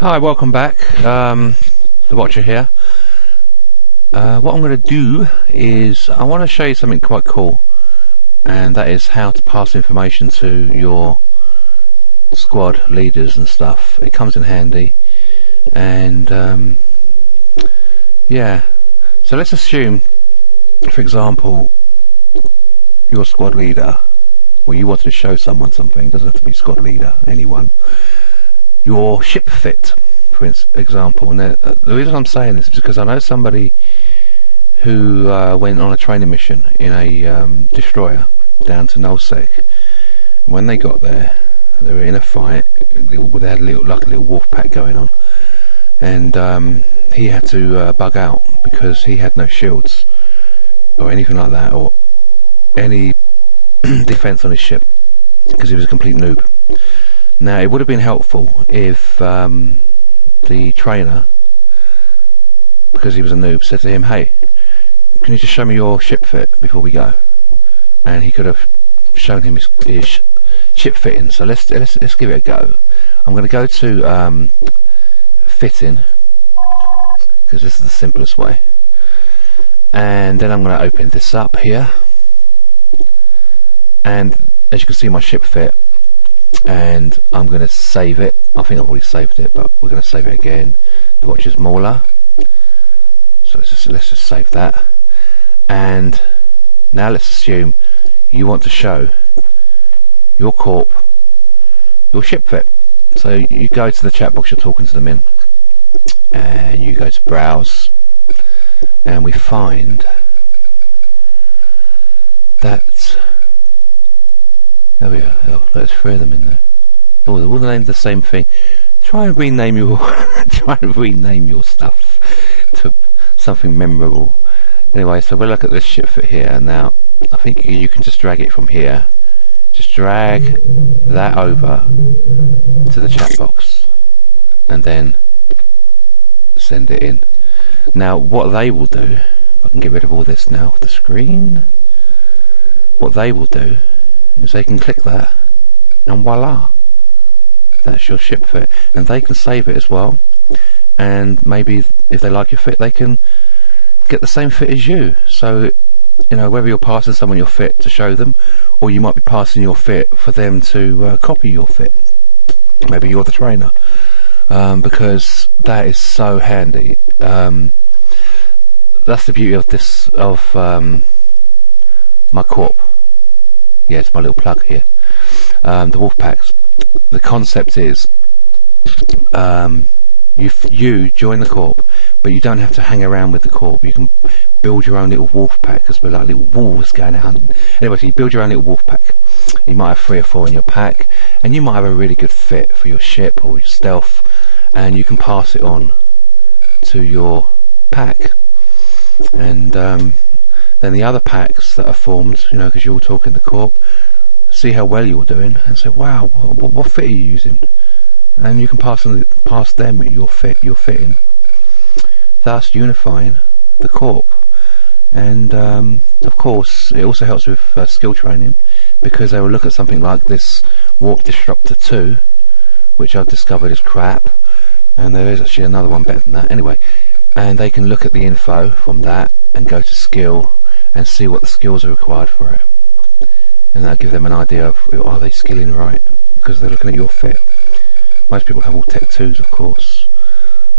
Hi, welcome back. The Watcher here. What I'm going to do is I want to show you something quite cool, and that is how to pass information to your squad leaders and stuff. It comes in handy, and yeah. So let's assume, for example, your squad leader, or you wanted to show someone something. It doesn't have to be squad leader, anyone. Your ship fit, for example. And the reason I'm saying this is because I know somebody who went on a training mission in a destroyer down to Nullsec. When they got there, they were in a fight. They had a little wolf pack going on, and he had to bug out because he had no shields or anything like that, or any defense on his ship, because he was a complete noob. Now, it would have been helpful if the trainer, because he was a noob, said to him, "Hey, can you just show me your ship fit before we go?" And he could have shown him his ship fitting. So let's give it a go. I'm going to go to fitting, because this is the simplest way, and then I'm going to open this up here, and as you can see, my ship fit. And I'm going to save it. I think I've already saved it, but we're going to save it again. The Watcher's Mauler. So let's just save that. And now let's assume you want to show your corp your ship fit. So you go to the chat box you're talking to them in, and you go to browse, and we find that there we are. Oh, there's three of them in there. Oh, they're all named the same thing. Try and rename your stuff to something memorable. Anyway, so we'll look at this ship fit here. Now, I think you can just drag it from here. Just drag that over to the chat box, and then send it in. Now, what they will do, I can get rid of all this now off the screen. What they will do is they can click that, and voila, that's your ship fit. And they can save it as well, and maybe if they like your fit, they can get the same fit as you. So, you know, whether you're passing someone your fit to show them, or you might be passing your fit for them to copy your fit. Maybe you're the trainer, because that is so handy. That's the beauty of this, of my corp. Yeah, it's my little plug here. The wolf packs. The concept is you join the corp, but you don't have to hang around with the corp. You can build your own little wolf pack, because we're like little wolves going out hunting. Anyway, so you build your own little wolf pack. You might have 3 or 4 in your pack, and you might have a really good fit for your ship or your stealth, and you can pass it on to your pack. And then the other packs that are formed, you know, because you're all talking the corp, see how well you're doing, and say, "Wow, what fit are you using?" And you can pass them your fitting, thus unifying the corp. And of course, it also helps with skill training, because they will look at something like this Warp Disruptor 2, which I've discovered is crap, and there is actually another one better than that. Anyway, and they can look at the info from that and go to skill and see what the skills are required for it, and that'll give them an idea of, are they skilling right, because they're looking at your fit. Most people have all Tech 2s, of course.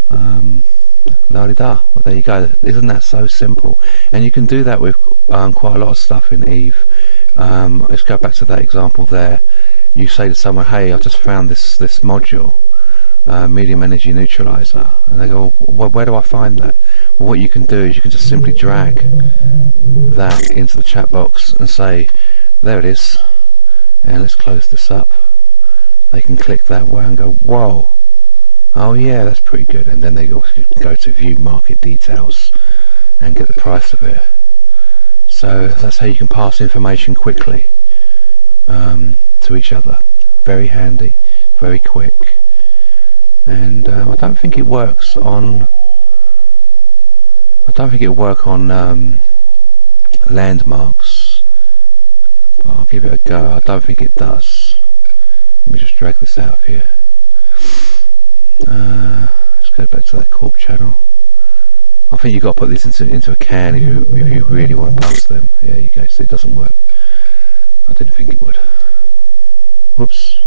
La-di-da. Well, there you go. Isn't that so simple? And you can do that with quite a lot of stuff in EVE. Let's go back to that example there. You say to someone, "Hey, I've just found this module, medium energy neutralizer," and they go, "Well, where do I find that?" Well, what you can do is you can just simply drag that into the chat box and say, "There it is," and let's close this up. They can click that way and go, "Whoa, oh yeah, that's pretty good," and then they also go to view market details and get the price of it. So that's how you can pass information quickly to each other. Very handy, very quick. And I don't think it works on. I don't think it'll work on landmarks, but I'll give it a go. I don't think it does. Let me just drag this out of here. back to that corp channel. I think you've got to put these into a can if you really want to pulse them. Yeah, you go. So it doesn't work. I didn't think it would. Whoops.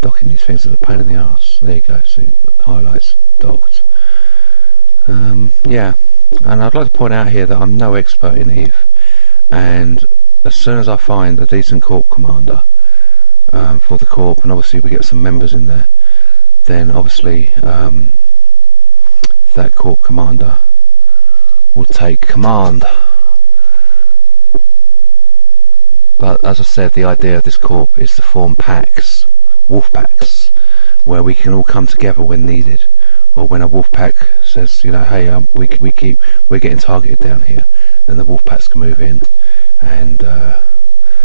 Docking these things is a pain in the arse. There you go. So highlights docked. Yeah, and I'd like to point out here that I'm no expert in Eve, and as soon as I find a decent corp commander for the corp, and obviously we get some members in there, then obviously that corp commander will take command. But as I said, the idea of this corp is to form packs, wolf packs, where we can all come together when needed, or when a wolf pack says, you know, hey, we're getting targeted down here, then the wolf packs can move in and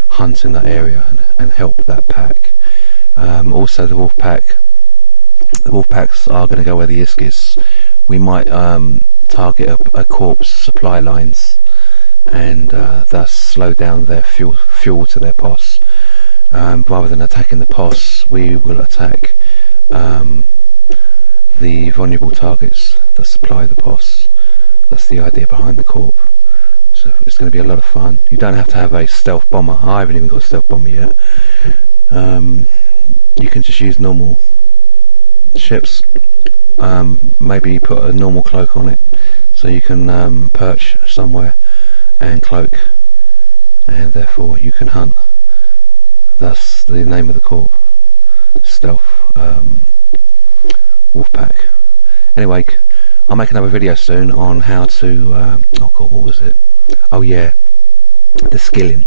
hunt in that area and help that pack. Also, the wolf packs are going to go where the ISK is. We might target a corp's supply lines and thus slow down their fuel to their POS. Rather than attacking the POS, we will attack the vulnerable targets that supply the POS. That's the idea behind the corp. So it's going to be a lot of fun. You don't have to have a stealth bomber. I haven't even got a stealth bomber yet. You can just use normal ships. Maybe put a normal cloak on it, so you can perch somewhere and cloak, and therefore you can hunt. That's the name of the corp. Stealth Wolfpack. Anyway, I'll make another video soon on how to oh god, what was it? Oh yeah, the skilling.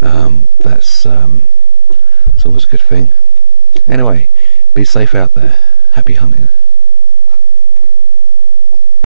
That's it's always a good thing. Anyway, be safe out there. Happy hunting.